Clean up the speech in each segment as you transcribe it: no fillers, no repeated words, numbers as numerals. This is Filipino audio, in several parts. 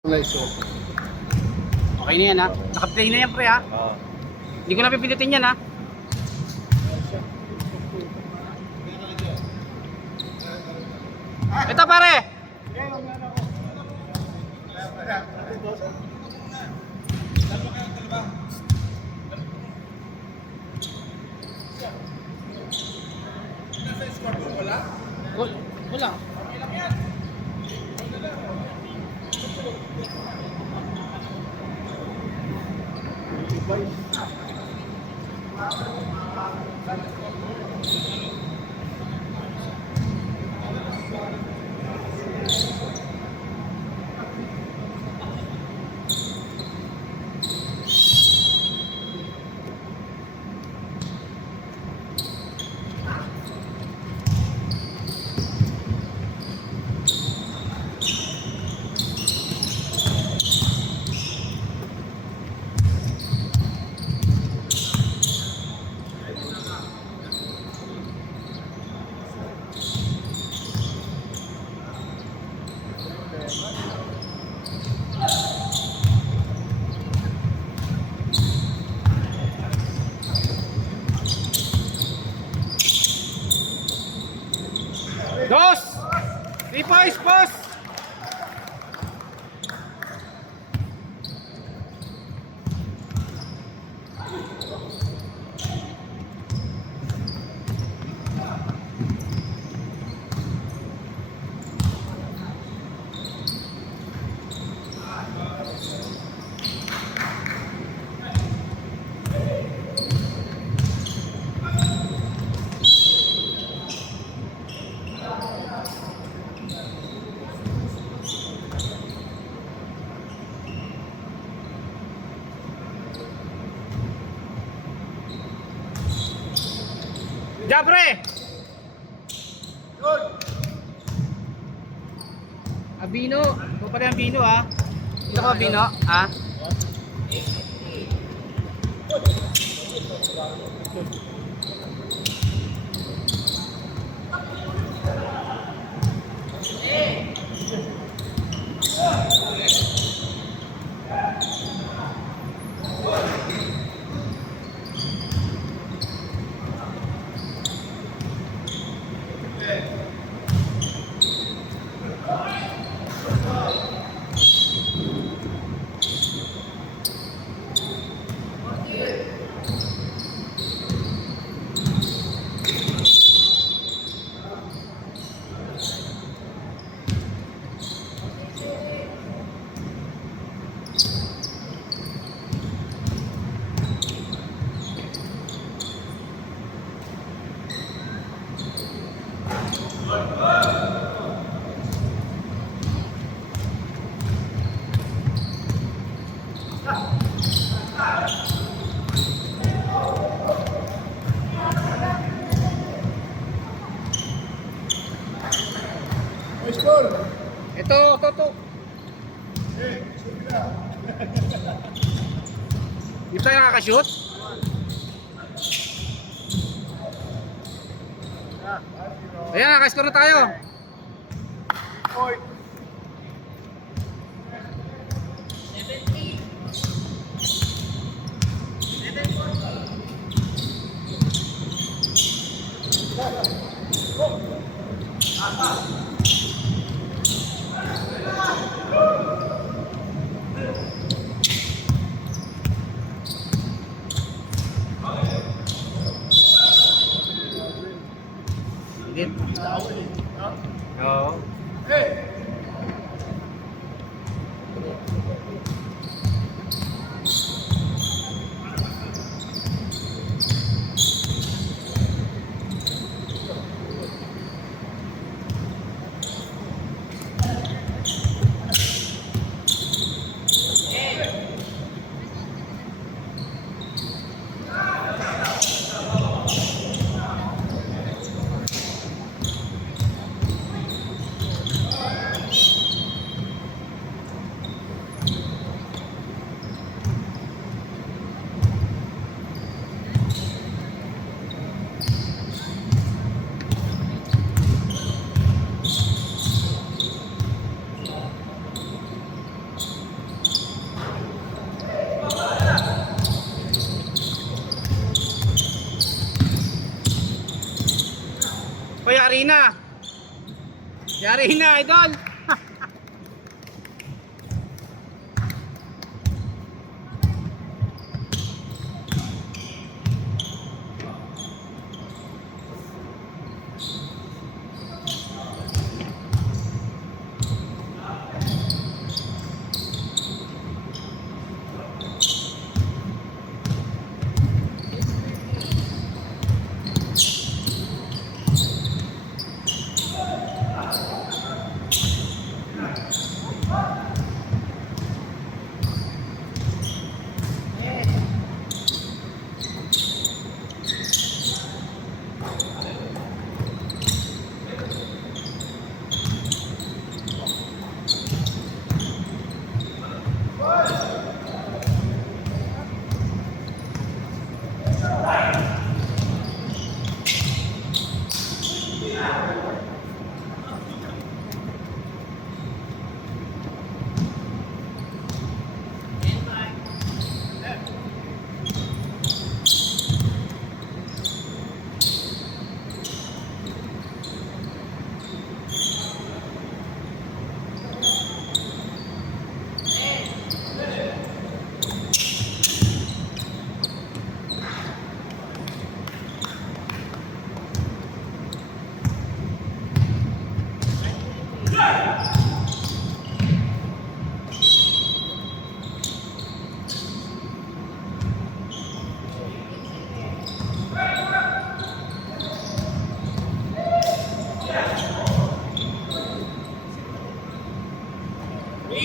Okay na yan ha. Naka-play na yan pre ha. Hindi ko na pipindutin yan ha. Ito pare. Wala. Dos! 3 points, boss! Diyan, pre! Good! Abino! Ito pala yung Abino, ha? Ito ko Abino, ha? Ito. Di tayo nakakashoot? Ayan, nakascore na tayo. Oo. yari na. Yari na, idol.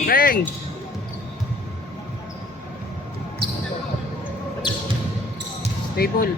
Bang! Stable.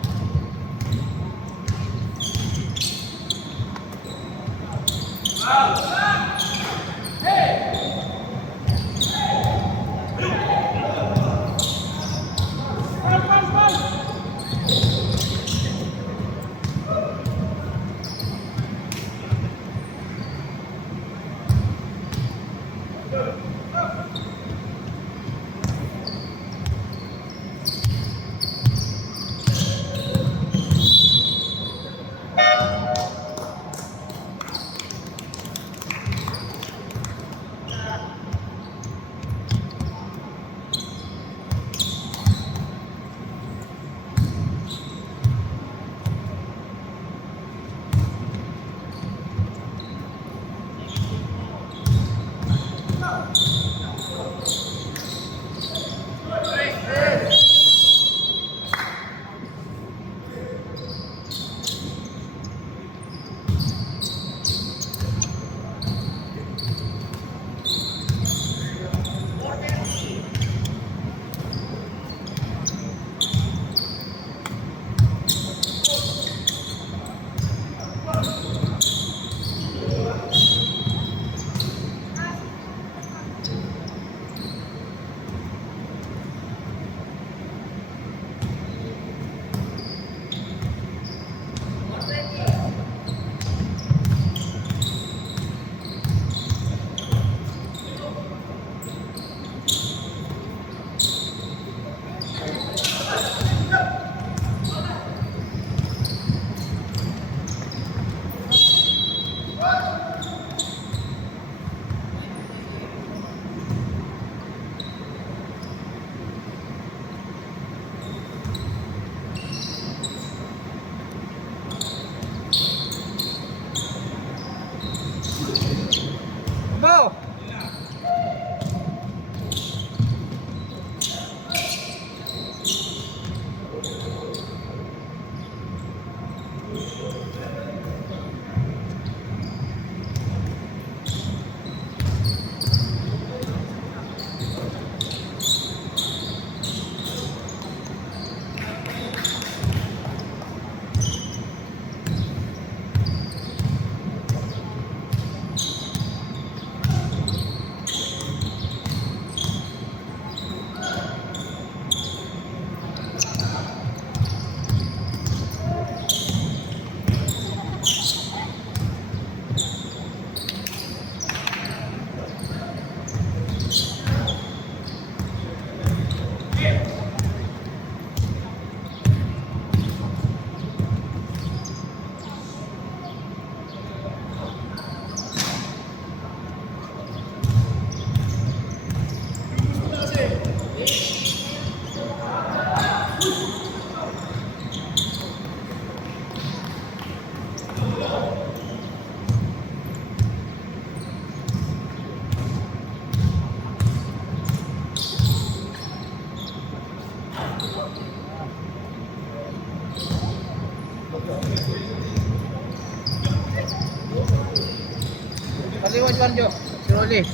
Anjo. Si Rolly.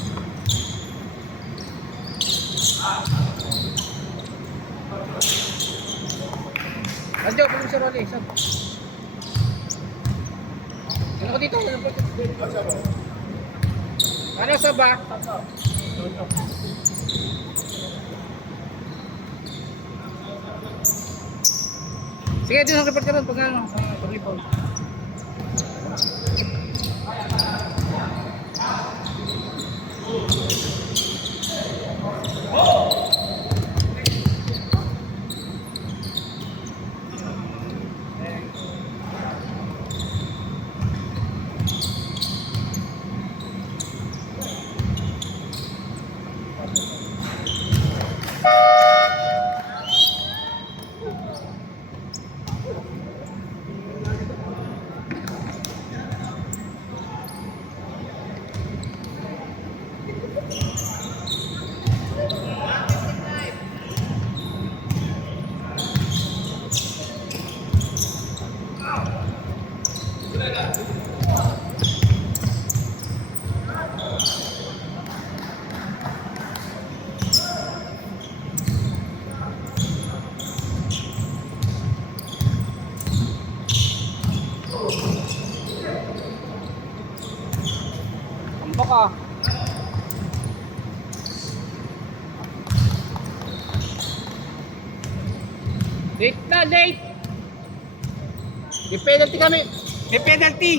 Anjo, pwede si Rolly. Saan? Ano ko dito? Ano sa ba? Sige, doon report ka doon pag ano. Pag-report. Tambak ah. Late na, late! May penalty kami! May penalty!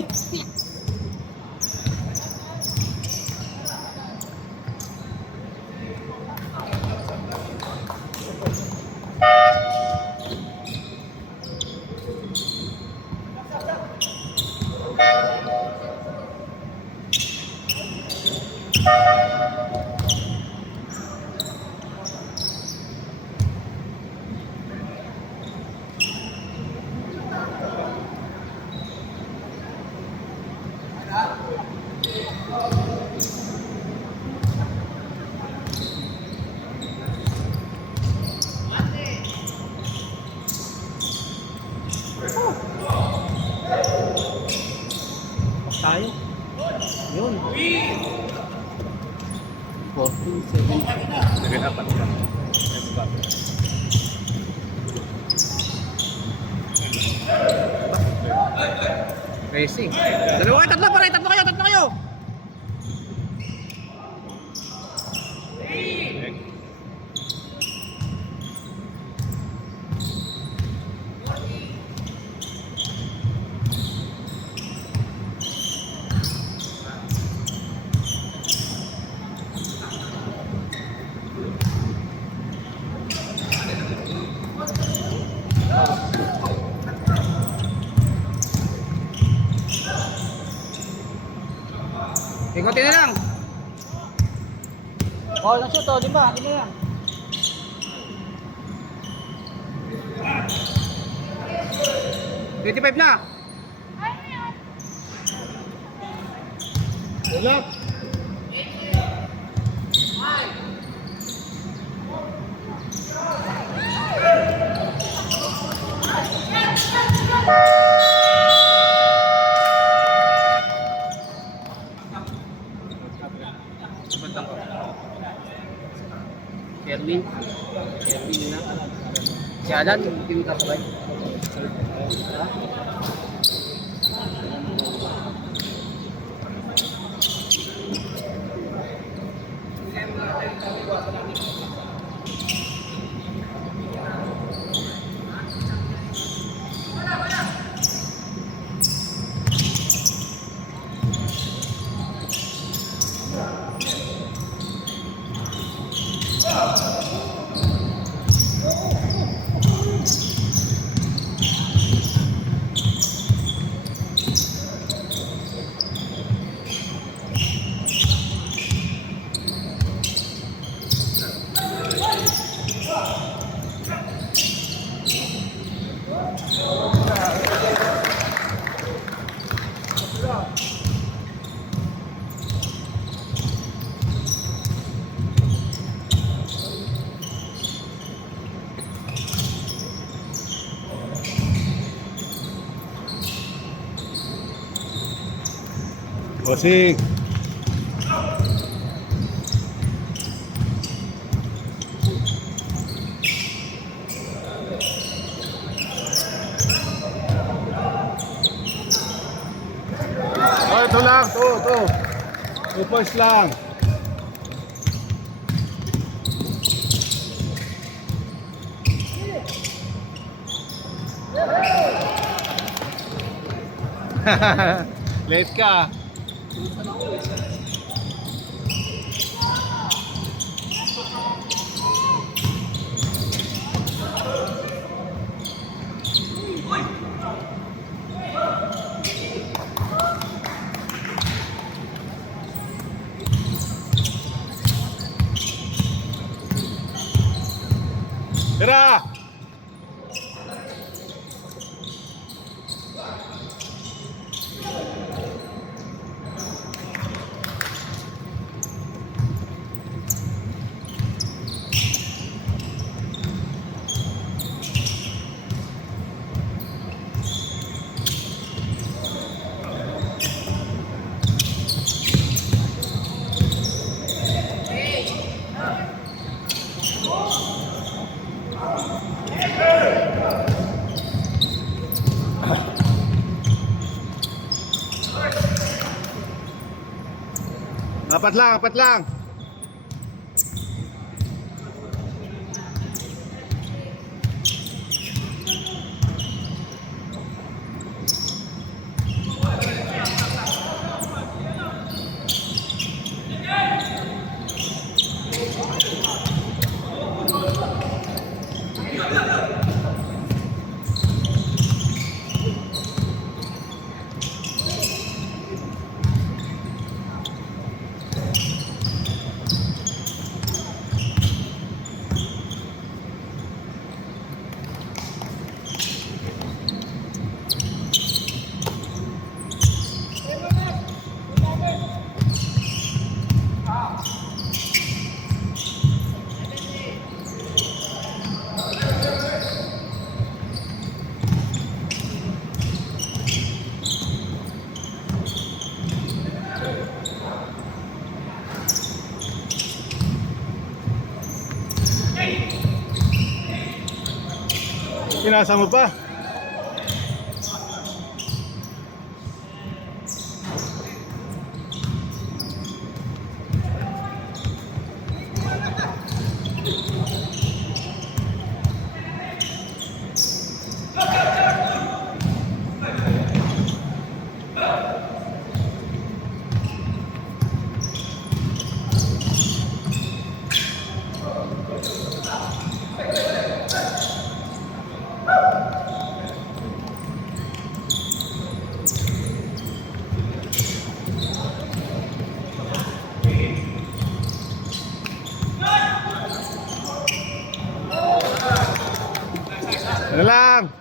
Tayo. Yun. 14-7. Naganapan ka. Racing. Dalawa kayo, tatlo pare, tatlo kayo. Ikotin na lang. Oh, lang shoot, oh, 5 lang. 25 na. Wala. Kerlin na. Si Alan, hindi mo kasabay. Bossing. 2 points lang. Late ka. Tira! Apat lang. Pinasa mo pa. Ano lang?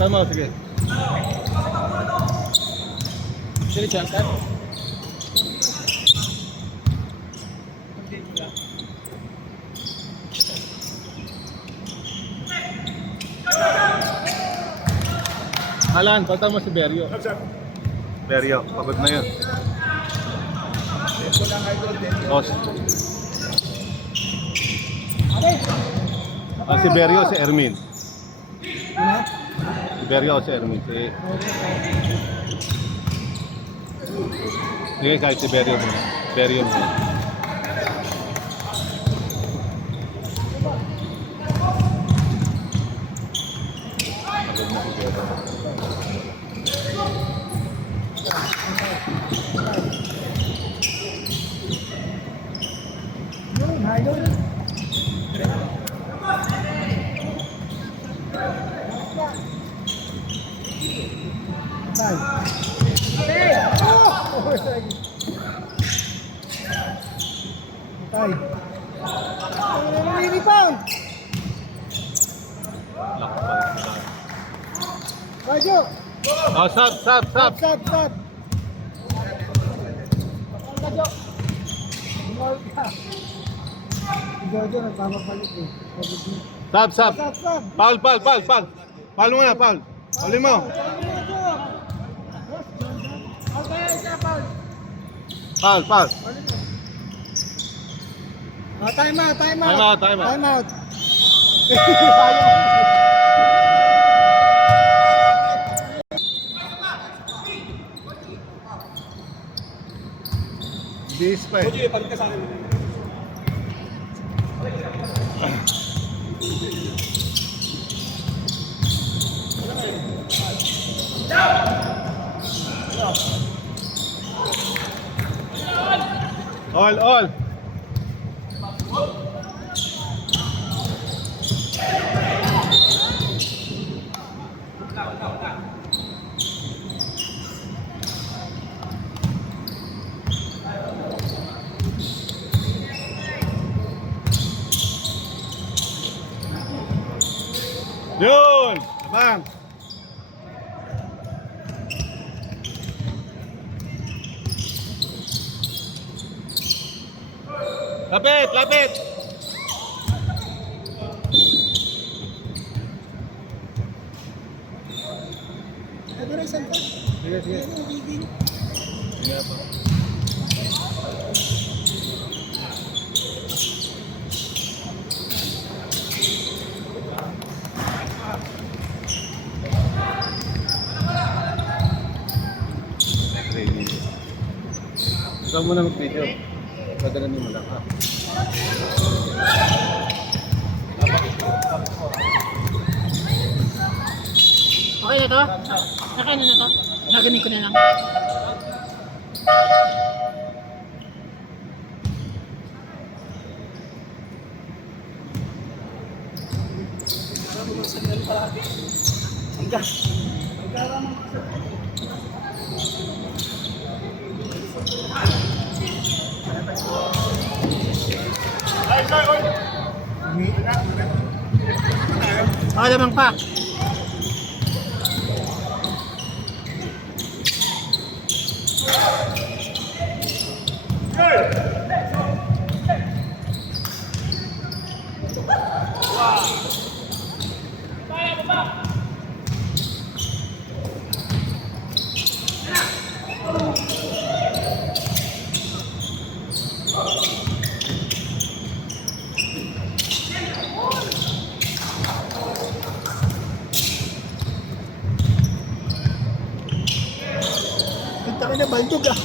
Tama, sige. Sini jangan. Alan, pata mo si Berio. Berio, pagod na yun. Os. Si Berio, si Ermin. Si Berio, si Ermin. Si Sige, kahit si Beryo muna. Beryo muna. Pagod na si Beryo. Lock pa rin sila. Oh, stop. Stop. Foul. Foul muna, foul. Foulin mo. Foul. Time out. Time out. Time out. Bis pa eh. All. Yun! Bang! Lapit! Sige. Sige pa. Ikaw muna mag-video. Padala niyo mo lang ha. Okay na to? Okay na to? Gaganin ko na lang. Lamang pa. Kita na baldog ah.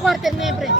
quarter na yun, pre.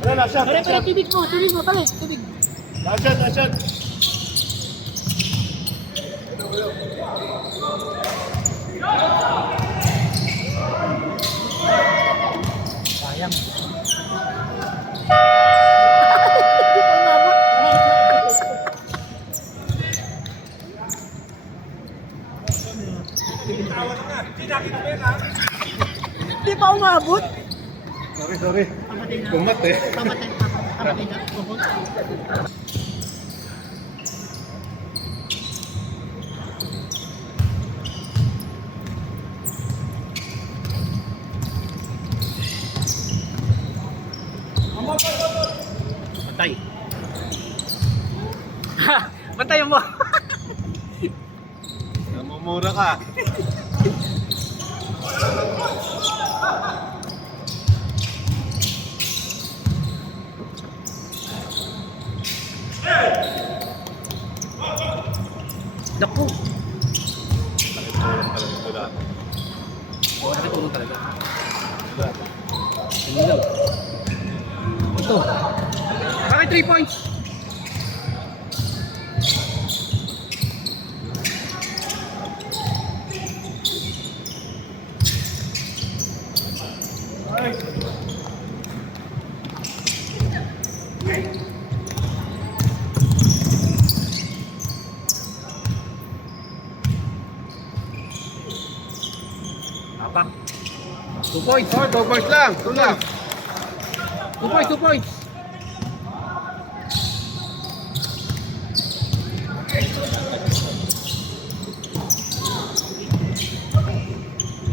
Wala na, shot. Pare, tubig mo, pare, tubig. Shot. Sayang. Di pa umabot. Sorry. Pamatay na. Kumat eh. Pamatay na. Bubog. Bantay. Bantayan mo. Namumura ka. Naku. Wala. Oo, nakitulong talaga. Hindi lang. Ito. Bakit 3 points? Apak. 2 points. 2 points lang. 2 lang. 2 points, 2 points.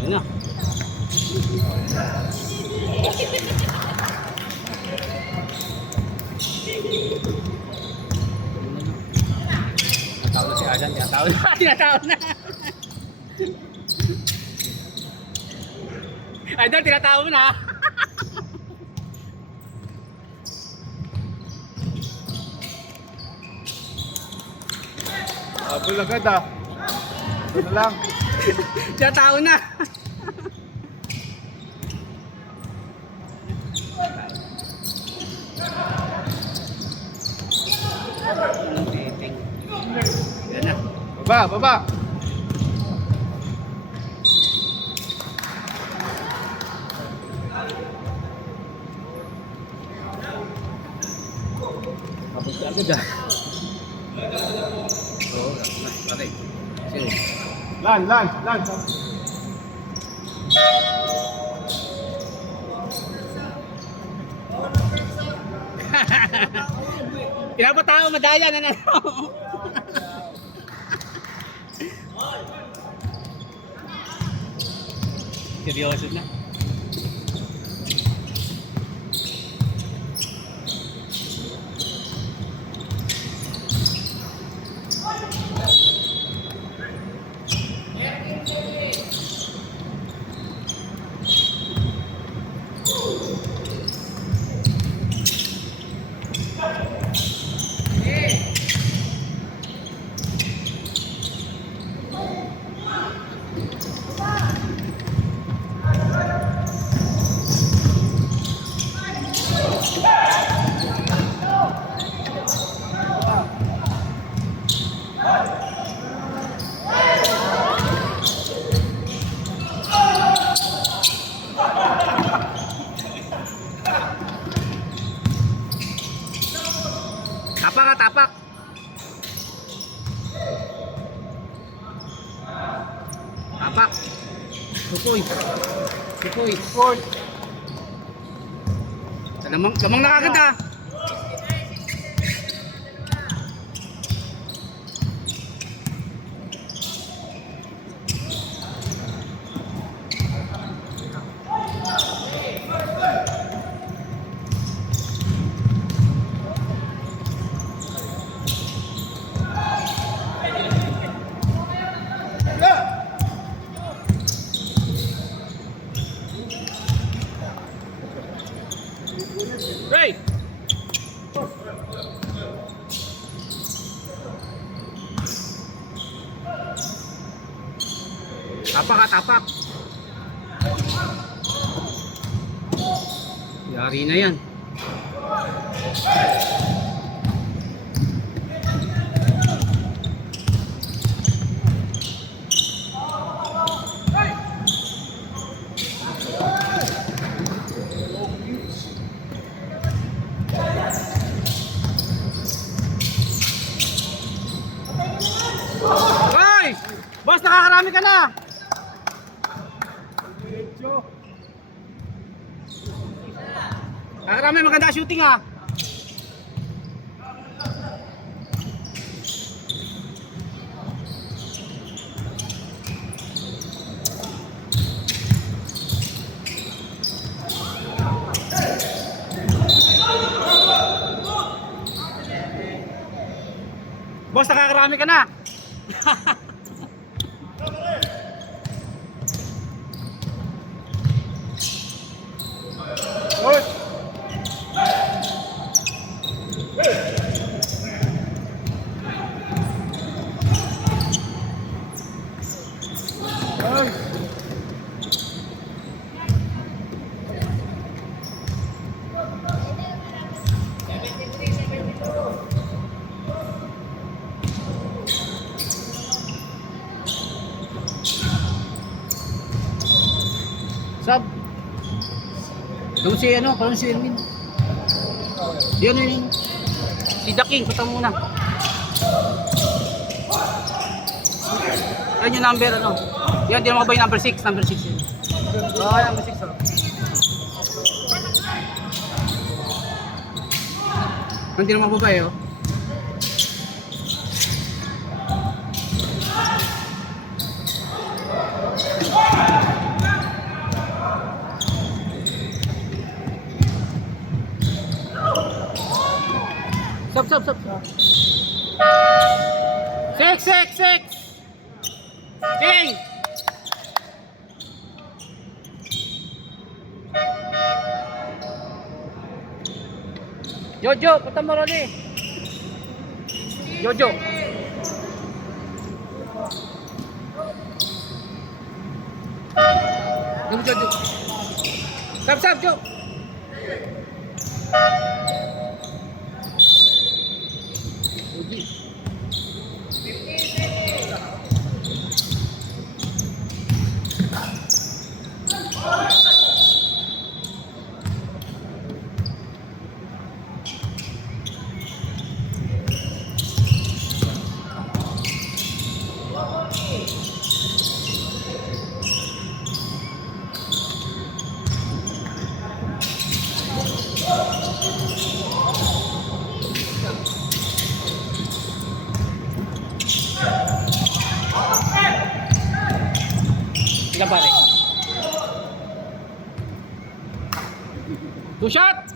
Yan na. Tinatawag na si Adan, tinatawag na. Tinatawag na. Idol, tinatawag mo na. Abol agad ah. Ito na lang. Tinatawag na. Yan na. Baba. Tapos ka agad ah. Oo, pare. Sige. Lan. Pinapatao, madaya na. Seryoso na. Tapak. Tapak. 2 points. 2 points. Lamang na kagad ah. Hey! Tapak ha, tapak. Yari na yan. Hoy! Boss, nakakarami ka na! Nakakarami, maganda shooting ha! Boss, nakakarami ka na! Sab. Doon si ano, parang si Erwin. Yun yun. Si The King, punta muna. Yan yung number ano. Yan, di naman ba yung number 6? Number 6 yun. Oo, number 6 oh. Hindi naman ba oh. Stop. 6. King! Jojo, punta mo ron eh. Jojo. Jojo. Stop, Jo. Ilan pare? 2 shot!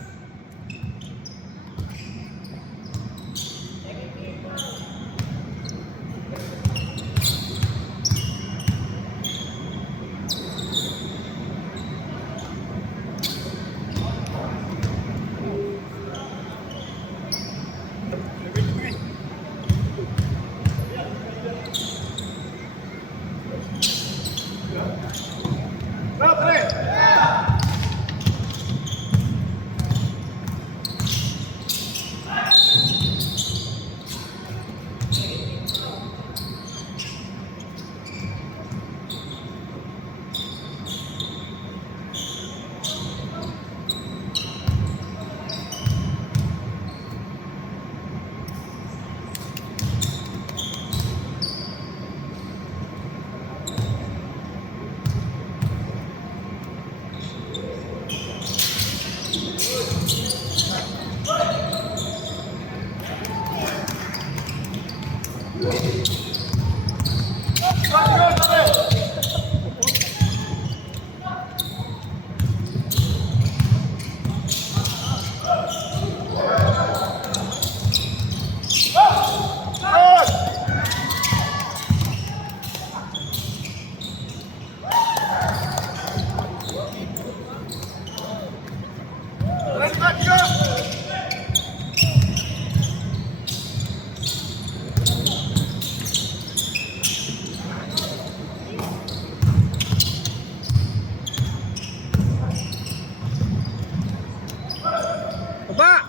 Baba!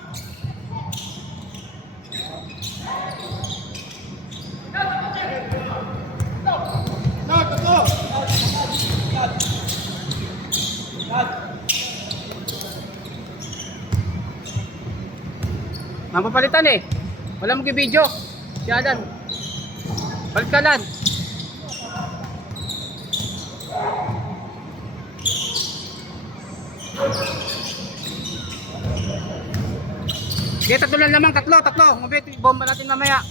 Mapapalitan eh. Wala mag-video. Si Alan. Palit ka Alan. Sige, tatlo lang lamang. Tatlo. Mabit, bomba natin mamaya.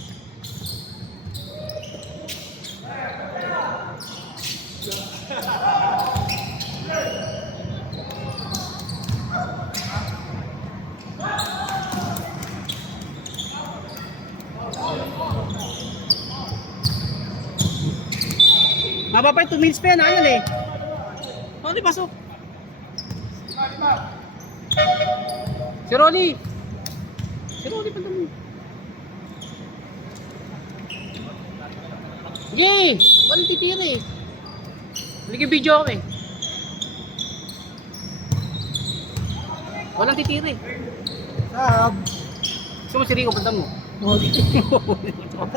Mababay 2 minutes pa yan, ayun eh. Oh, di pasok. Si Rolly pa naman. Sige, walang titira eh. Halika video ako eh. Walang titira eh. Sab. Gusto mo si Rico, punta mo. Sab.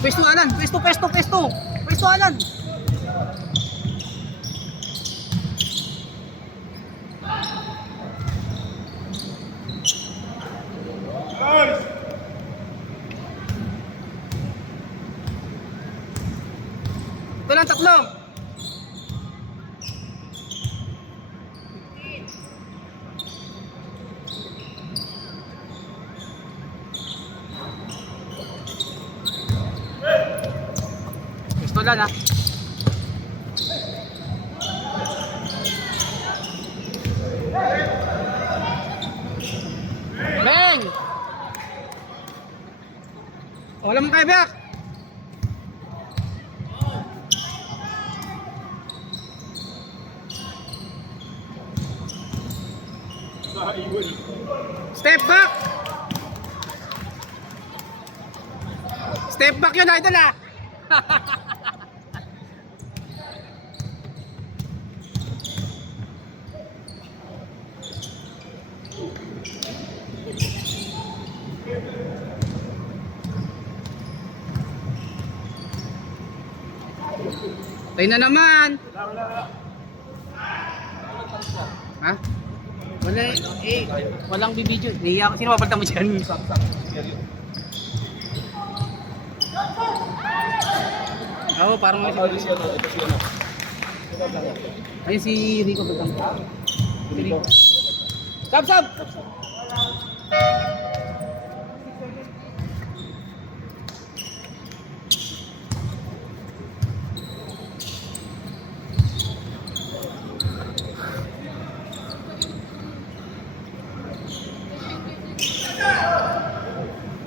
Pwesto Alan, pwesto Alan. Ito lang tatlo. Pwesto lang ha. Bang! Wala mong kaya biyak. Step back! Step back yun, idol ah! Tayo na naman! Ha? Wala eh, walang bibidyo. Nahiya ako. Sino mapalta mo dyan? Oo, parang may siguro. Ayun si Rico. Si Rico. Sab!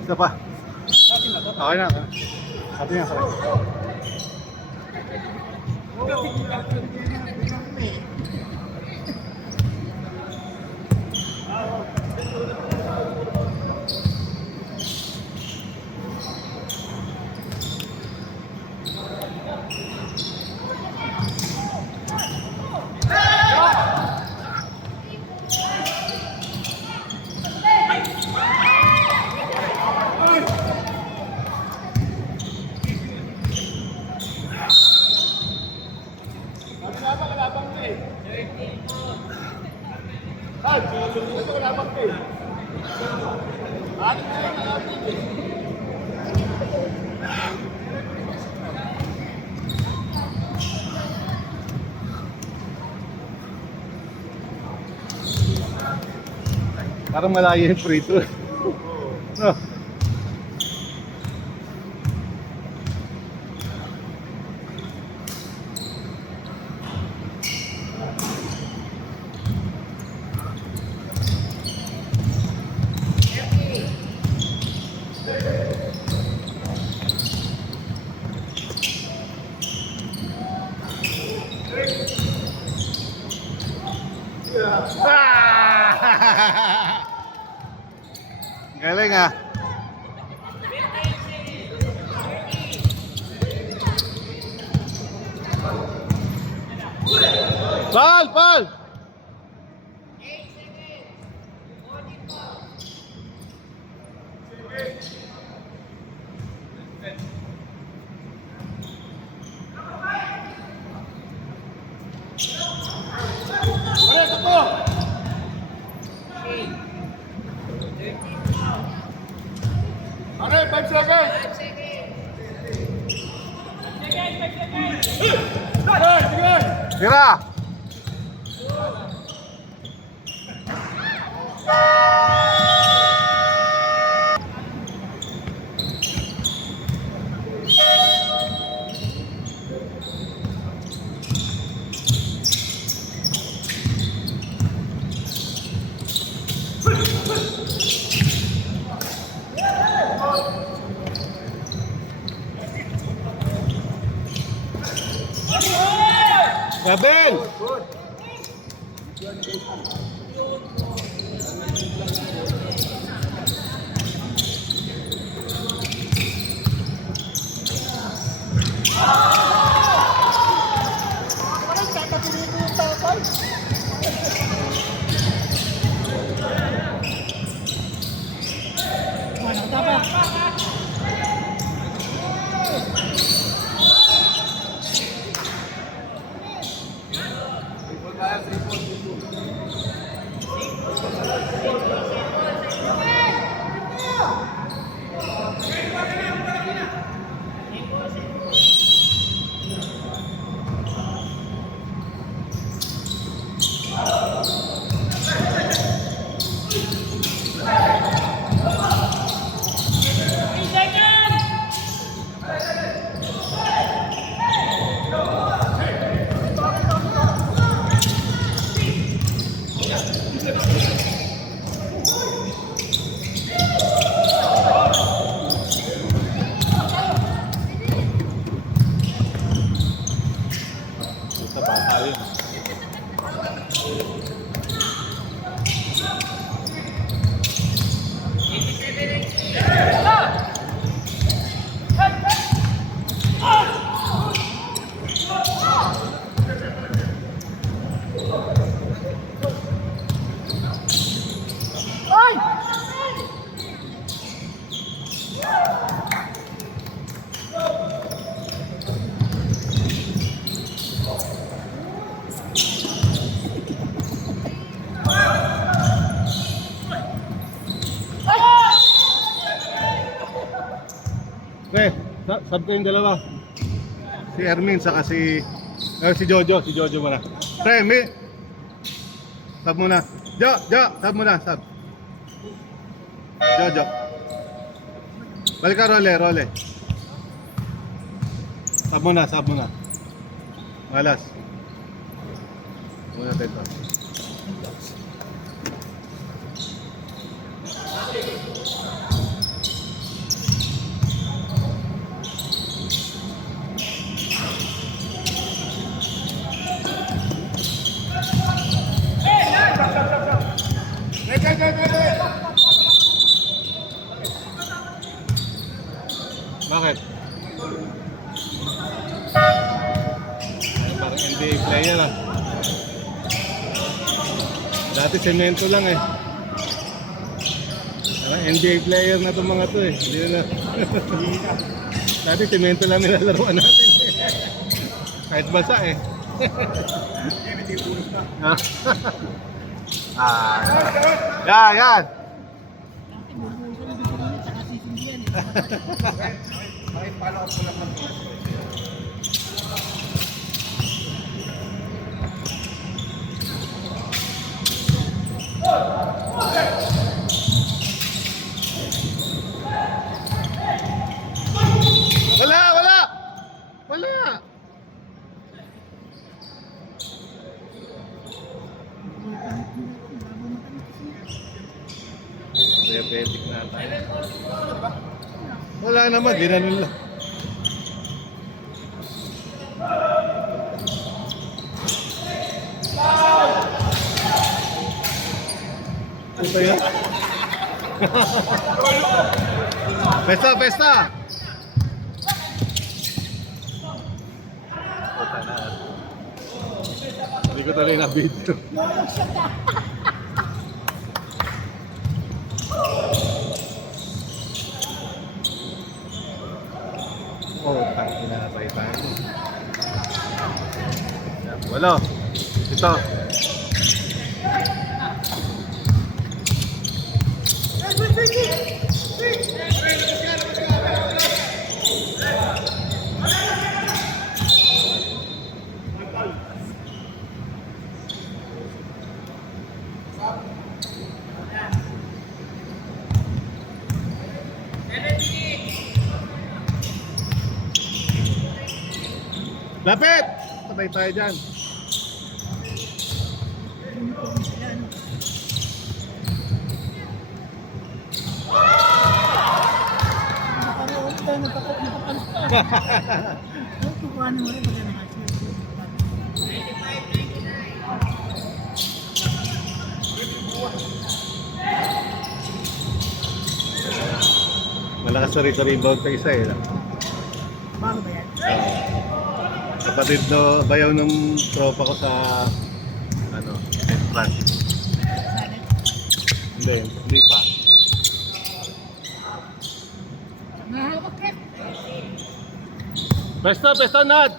Isa pa. Okay na. Sabi nga sa Parang malayo yung free throw. No. Galing ah. Pal, pal. Okay, 5 seconds. Tira. Gabel! Sa bata yun. Okay, sub ko yung dalawa. Si Ermin saka si Jojo, si Jojo muna. Pre, sub muna. Sub muna, sub. Jojo. Balik ka, Role. Sub muna. Malas. Muna dito. Bakit? Parang NBA player ah. Dati semento lang eh. Parang NBA player na itong mga to eh. Hindi na. Dati semento lang nilalaruan natin eh. Kahit basa eh. Yan. Follow up ko lang ng Diabetic na tayo. Wala naman, ginanon lang. Ito yan. Pesta, pesta! Puta na. Hindi ko tuloy na video. Oh, tangin na tayo. Wala. Ito. Lapit! Sabay tayo dyan. Malakas na rito rebound pa isa eh. Bago ba yan? Kapatid no, bayaw ng tropa ko sa ano, entrance. Hindi pa. Nahawak ka. Pesto, pesto, Nad!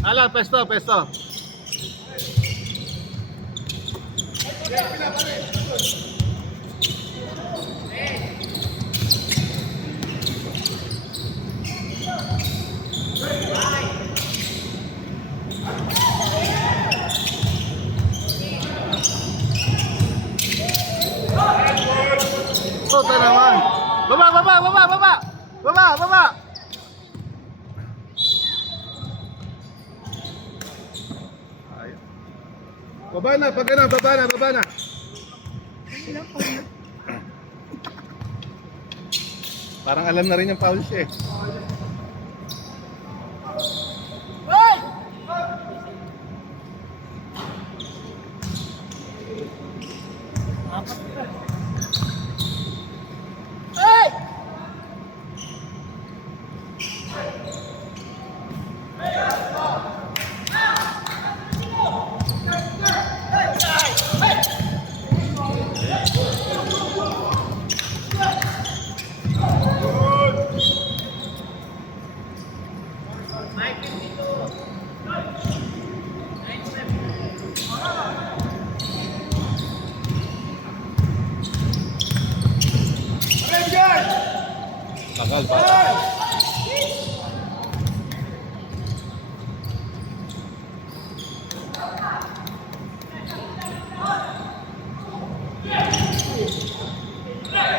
Alam, pesto, pesto. Puta naman! Baba, baba, baba, baba! Baba, baba! Baba na, pag ano, baba na, baba na. Parang alam na rin yung foul siya eh. Tagal ba?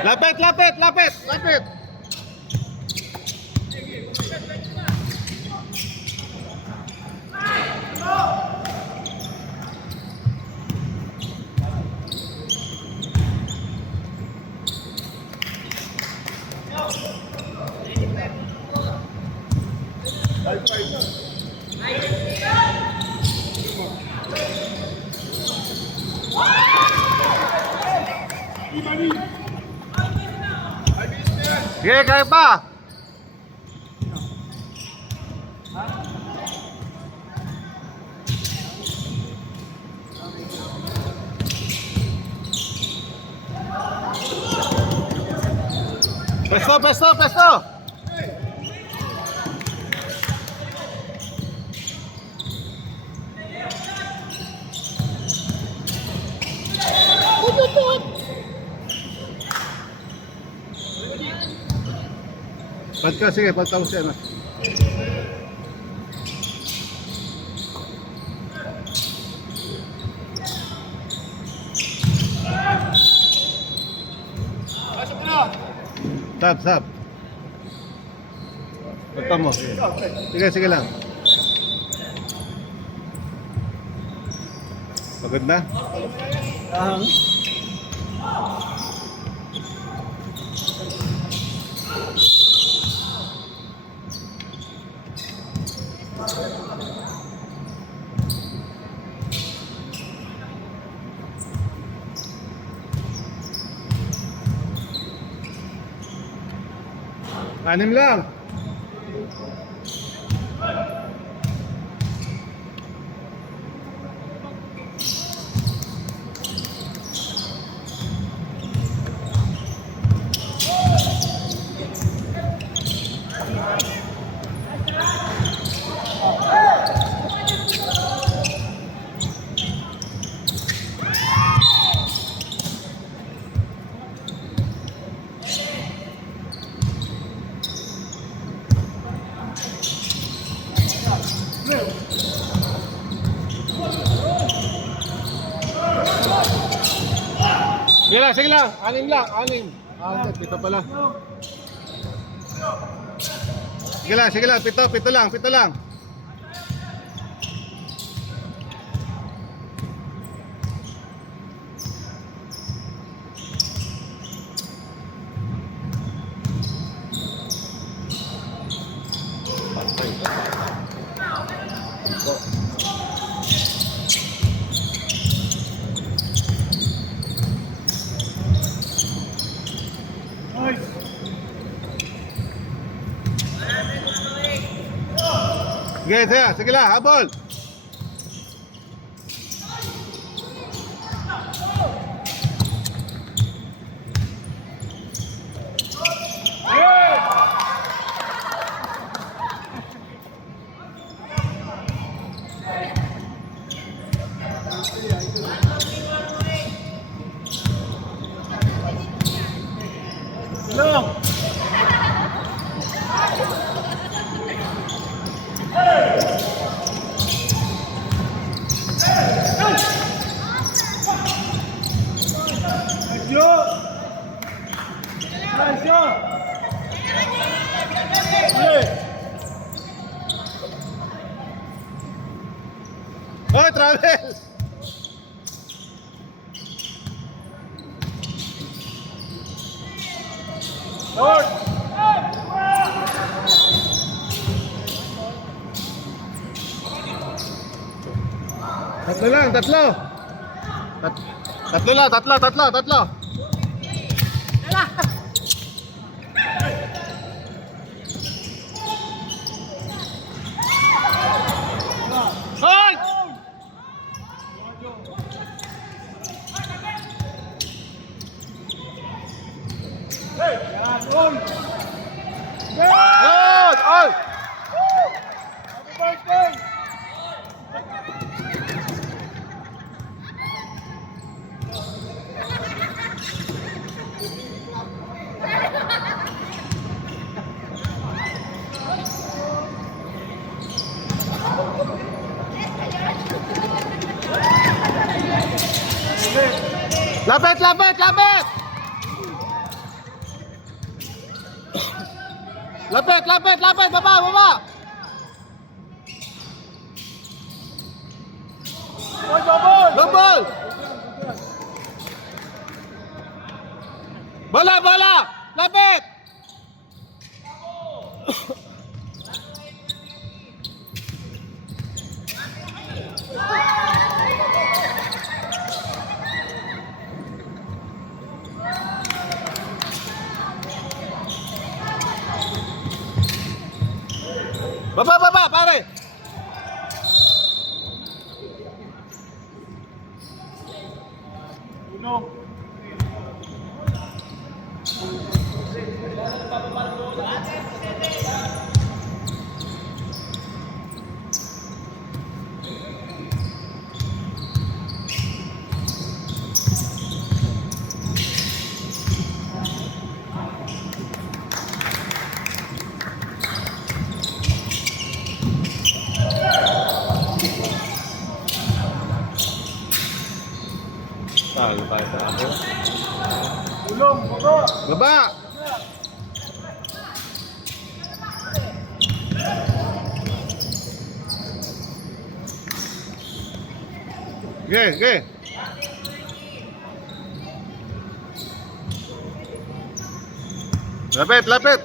Lapit, lapit, lapit, lapit. Sige, kaya pa. Pesto, pesto, pesto. Pagka, sige, pagtapos yan. Sab, sab. Pagtapos mo. Sige, sige lang. Pagod na? Anim lang. Sige lang. Anim lang, anim. Pito pala. Sige lang, pito lang. Sige lang, habol. Hoy, travel! Tatlo lang, tatlo. Tatlo. Hoy! Good! All! Lapit! Lapit! Baba! Double! Bola! Lapit! Baba, pare! Baba! Okay. Lapit!